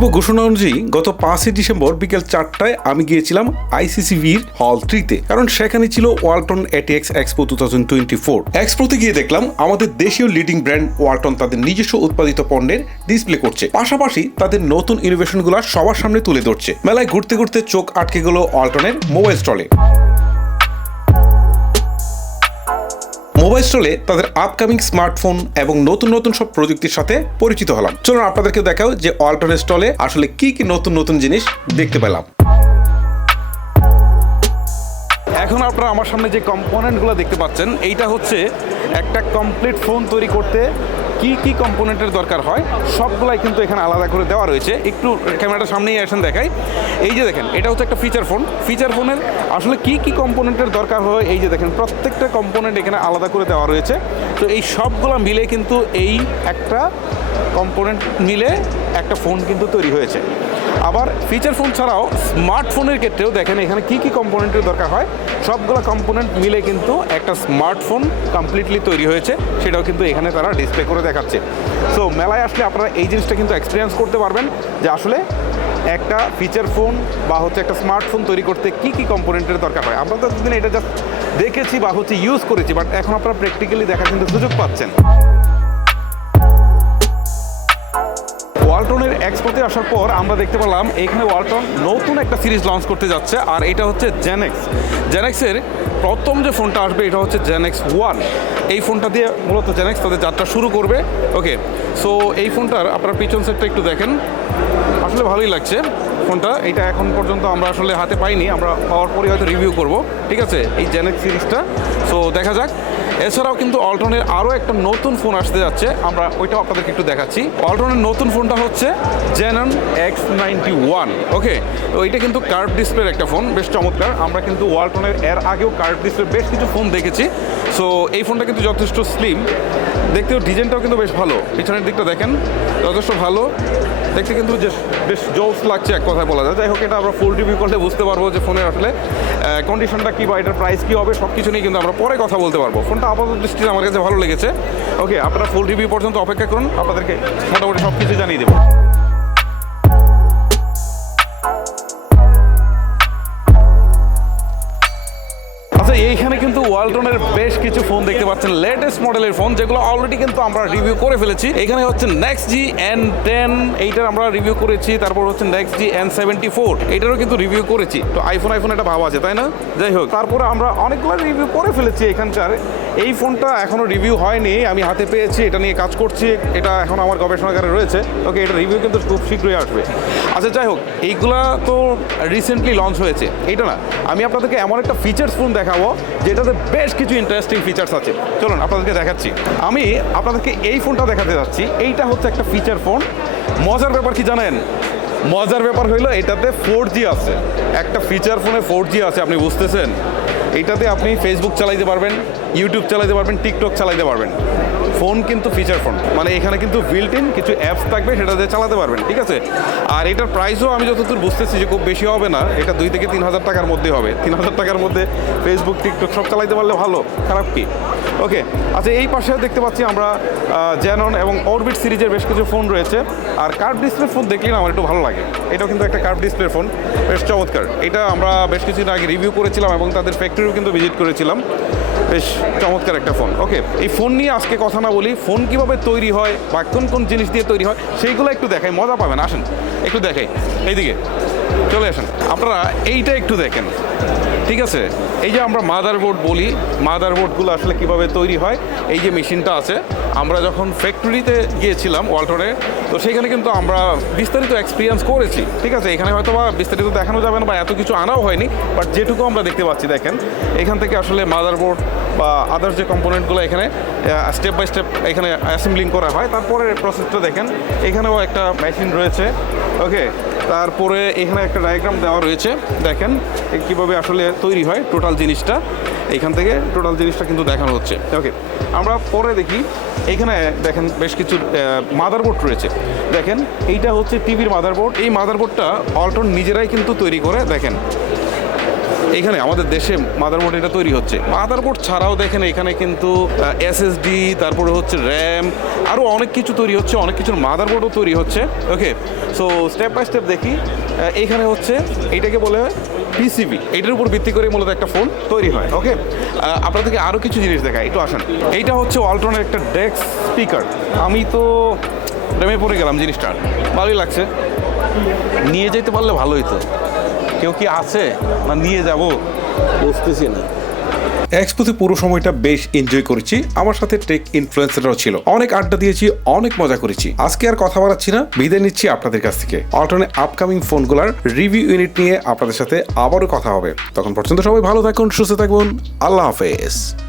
পূর্ব ঘোষণা অনুযায়ী গত পাঁচই ডিসেম্বর বিকেল চারটায় আমি গিয়েছিলাম আইসিসিভির হল থ্রিতে, কারণ সেখানে ছিল Walton ATX expo two thousand twenty four. এক্সপোতে গিয়ে দেখলাম আমাদের দেশীয় লিডিং ব্র্যান্ড ওয়ালটন তাদের নিজস্ব উৎপাদিত পণ্যের ডিসপ্লে করছে। পাশাপাশি তাদের নতুন ইনোভেশনগুলো সবার সামনে তুলে ধরছে। মেলায় ঘুরতে ঘুরতে চোখ আটকে গেল ওয়ালটনের মোবাইল স্টলে। মোবাইল স্টলে তাদের আপকামিং স্মার্টফোন এবং নতুন নতুন সব প্রযুক্তির সাথে পরিচিত হলাম। চলুন আপনাদেরকে দেখাও যে অল্টন স্টলে আসলে কি কি নতুন নতুন জিনিস দেখতে পেলাম। এখন আপনারা আমার সামনে যে কম্পোনেন্টগুলো দেখতে পাচ্ছেন, এইটা হচ্ছে একটা কমপ্লিট ফোন তৈরি করতে কি কি কম্পোনেন্টের দরকার হয়, সবগুলাই কিন্তু এখানে আলাদা করে দেওয়া রয়েছে। একটু ক্যামেরাটা সামনেই আসেন দেখাই। এই যে দেখেন, এটা হচ্ছে একটা ফিচার ফোন ফিচার ফোনের আসলে কি কি কম্পোনেন্টের দরকার হয়, এই যে দেখেন, প্রত্যেকটা কম্পোনেন্ট এখানে আলাদা করে দেওয়া রয়েছে। তো এই সবগুলো মিলে কিন্তু এই একটা কম্পোনেন্ট মিলে একটা ফোন কিন্তু তৈরি হয়েছে। আবার ফিচার ফোন ছাড়াও স্মার্টফোনের ক্ষেত্রেও দেখেন এখানে কি কি কম্পোনেন্টের দরকার হয়। সবগুলো কম্পোনেন্ট মিলে কিন্তু একটা স্মার্টফোন কমপ্লিটলি তৈরি হয়েছে। সেটাও কিন্তু এখানে তারা ডিসপ্লে করে দেখাচ্ছে। সো মেলায় আসলে আপনারা এই জিনিসটা কিন্তু এক্সপিরিয়েন্স করতে পারবেন যে আসলে একটা ফিচার ফোন বা হচ্ছে একটা স্মার্টফোন তৈরি করতে কি কি কম্পোনেন্টের দরকার হয়। আমরা তো এতদিন এটা জাস্ট দেখেছি বা হচ্ছে ইউজ করেছি বাট এখন আপনারা প্র্যাকটিক্যালি দেখার কিন্তু সুযোগ পাচ্ছেন। ওয়ালটনের এক্সপোতে আসার পর আমরা দেখতে পেলাম এখানে ওয়ালটন নতুন একটা সিরিজ লঞ্চ করতে যাচ্ছে, আর এটা হচ্ছে জেনেক্স জেনেক্সের প্রথম যে ফোনটা আসবে, এটা হচ্ছে জেনেক্স ওয়ান এই ফোনটা দিয়ে মূলত জেনেক্স তাদের যাত্রা শুরু করবে। ওকে সো এই ফোনটার আপনার পিছন সেটটা একটু দেখেন। আসলে ভালোই লাগছে। ফোনটা, এটা এখন পর্যন্ত আমরা আসলে হাতে পাইনি, আমরা পাওয়ার পরে হয়তো রিভিউ করব, ঠিক আছে? এই জেনেক্স সিরিজটা। সো দেখা যাক। এছাড়াও কিন্তু অল্টনের আরও একটা নতুন ফোন আসতে যাচ্ছে, আমরা ওইটাও আপনাদেরকে একটু দেখাচ্ছি। অল্টনের নতুন ফোনটা হচ্ছে Xenon X ninety one okay তো এটা কিন্তু কার্ভ ডিসপ্লের একটা ফোন, বেশ চমৎকার। আমরা কিন্তু ওয়ালটনের এর আগেও কার্ভ ডিসপ্লে বেশ কিছু ফোন দেখেছি। সো এই ফোনটা কিন্তু যথেষ্ট স্লিম দেখতেও ডিজাইনটাও কিন্তু বেশ ভালো। পিছনের দিকটা দেখেন, যথেষ্ট ভালো। দেখতে কিন্তু বেশ বেশ জোস লাগছে এক কথায় বলা যায়। যাই হোক, এটা আমরা ফুল রিভিউ করলে বুঝতে পারব যে ফোনের আসলে কন্ডিশনটা কী বা এটার প্রাইস কী হবে সব কিছু নিয়ে কিন্তু আমরা পরে কথা বলতে পারব। ফোনটা আপাতত দৃষ্টিতে আমার কাছে ভালো লেগেছে। ওকে আপনারা ফুল রিভিউ পর্যন্ত অপেক্ষা করুন, আপনাদেরকে মোটামুটি সব কিছু জানিয়ে দেবো। এইখানে কিন্তু ওয়ালটনের বেশ কিছু ফোন দেখতে পাচ্ছেন। লেটেস্ট মডেলের ফোন যেগুলো অলরেডি কিন্তু আমরা রিভিউ করে ফেলেছি। এখানে হচ্ছে নেক্সট জি এন টেন এইটার আমরা রিভিউ করেছি। তারপর হচ্ছে next G N seventy four এটারও কিন্তু রিভিউ করেছি। তো আইফোন আইফোন একটা ভাব আছে, তাই না? যাই হোক, তারপরে আমরা অনেকগুলো রিভিউ করে ফেলেছি এখানকার। এই ফোনটা এখনও রিভিউ হয়নি, আমি হাতে পেয়েছি, এটা নিয়ে কাজ করছি, এটা এখন আমার গবেষণাগারে রয়েছে। ওকে, এটা রিভিউ কিন্তু খুব শীঘ্রই আসবে। আচ্ছা যাই হোক, এইগুলা তো রিসেন্টলি লঞ্চ হয়েছে। এইটা না, আমি আপনাদেরকে এমন একটা ফিচার্স ফোন দেখাবো, যেটাতে বেশ কিছু ইন্টারেস্টিং ফিচার্স আছে। চলুন, আপনাদেরকে দেখাচ্ছি। আমি আপনাদেরকে এই ফোনটা দেখাতে যাচ্ছি। এইটা হচ্ছে একটা ফিচার ফোন মজার ব্যাপার কি জানেন? মজার ব্যাপার হইল, এটাতে ফোর জি আছে। একটা ফিচার ফোনে ফোর জি আছে, আপনি বুঝতেছেন? এইটাতে আপনি ফেসবুক চালাইতে পারবেন ইউটিউব চালাইতে পারবেন টিকটক চালাইতে পারবেন। ফোন কিন্তু ফিচার ফোন মানে এখানে কিন্তু বিল্ট ইন কিছু অ্যাপস থাকবে, সেটা দিয়ে চালাতে পারবেন, ঠিক আছে? আর এটার প্রাইসও আমি যতদূর বুঝতেছি যে খুব বেশি হবে না, এটা দুই থেকে তিন হাজার টাকার মধ্যে হবে। তিন হাজার টাকার মধ্যে ফেসবুক টিকটক সব চালাইতে পারলে ভালো, খারাপ কি? ওকে আচ্ছা এই পাশে দেখতে পাচ্ছি আমরা জ্যানন এবং অরবিট সিরিজের বেশ কিছু ফোন রয়েছে। আর কার্ভ ডিসপ্লে ফোন দেখলে আমার একটু ভালো লাগে। এটাও কিন্তু একটা কার্ভ ডিসপ্লে ফোন বেশ চমৎকার। এটা আমরা বেশ কিছুদিন আগে রিভিউ করেছিলাম এবং তাদের ফ্যাক্টরিও কিন্তু ভিজিট করেছিলাম। বেশ চমৎকার একটা ফোন। ওকে, এই ফোন নিয়ে আজকে কথা না বলি, ফোন কীভাবে তৈরি হয় বা কোন কোন জিনিস দিয়ে তৈরি হয়, সেইগুলো একটু দেখাই, মজা পাবেন, আসেন, একটু দেখাই, এইদিকে, চলে আসেন, আপনারা এইটা একটু দেখেন, ঠিক আছে? এই যে আমরা মাদার বোর্ড বলি মাদার বোর্ডগুলো আসলে কীভাবে তৈরি হয়, এই যে মেশিনটা আছে আমরা যখন ফ্যাক্টরিতে গিয়েছিলাম ওয়ালটনে তো সেখানে কিন্তু আমরা বিস্তারিত এক্সপিরিয়েন্স করেছি। ঠিক আছে? এখানে হয়তো বা বিস্তারিত দেখানো যাবে না বা এত কিছু আনাও হয়নি বাট যেটুকু আমরা দেখতে পাচ্ছি, দেখেন, এখান থেকে আসলে মাদারবোর্ড বা আদার্স যে কম্পোনেন্টগুলো এখানে স্টেপ বাই স্টেপ এখানে অ্যাসেম্বলিং করা হয়। তারপরে প্রসেসটা দেখেন, এখানেও একটা মেশিন রয়েছে। ওকে তারপরে এখানে একটা ডায়াগ্রাম দেওয়া রয়েছে। দেখেন কীভাবে আসলে তৈরি হয় টোটাল জিনিসটা। এখান থেকে টোটাল জিনিসটা কিন্তু দেখানো হচ্ছে। ওকে আমরা পরে দেখি। এখানে দেখেন বেশ কিছু মাদারবোর্ড রয়েছে। দেখেন, এইটা হচ্ছে টিভির মাদারবোর্ড এই মাদারবোর্ডটা অল্টন নিজেরাই কিন্তু তৈরি করে, দেখেন। এখানে আমাদের দেশে মাদারবোর্ড এটা তৈরি হচ্ছে। মাদারবোর্ড ছাড়াও দেখেন এখানে কিন্তু এসএসডি তারপরে হচ্ছে র্যাম আরও অনেক কিছু তৈরি হচ্ছে অনেক কিছুর মাদারবোর্ডও তৈরি হচ্ছে। Okay so step by step দেখি আহ, এইখানে হচ্ছে এইটাকে বলে হয় পিসিবি এটার উপর ভিত্তি করে মূলত একটা ফোন তৈরি হয়। ওকে আপনাদেরকে আরও কিছু জিনিস দেখায় একটু আসেন। এইটা হচ্ছে ওয়ালটনের একটা ডেস্ক স্পিকার আমি তো প্রেমে পড়ে গেলাম জিনিসটা ভালোই লাগছে। নিয়ে যেতে পারলে ভালোই তো কেউ কি আছে? না, নিয়ে যাব। বুঝতেছি না। এক্সপোতে পুরো সময়টা বেশ এনজয় করেছি। আমার সাথে টেক ইনফ্লুয়েন্সাররাও ছিল। অনেক আড্ডা দিয়েছি, অনেক মজা করেছি। আজকে আর কথা বাড়াচ্ছি না, বিদায় নিচ্ছি আপনাদের কাছ থেকে। অল্টনে আপকামিং ফোনগুলার রিভিউ ইউনিট নিয়ে আপনাদের সাথে আবারও কথা হবে। তখন পর্যন্ত সবাই ভালো থাকুন, সুস্থ থাকুন। আল্লাহ হাফেজ।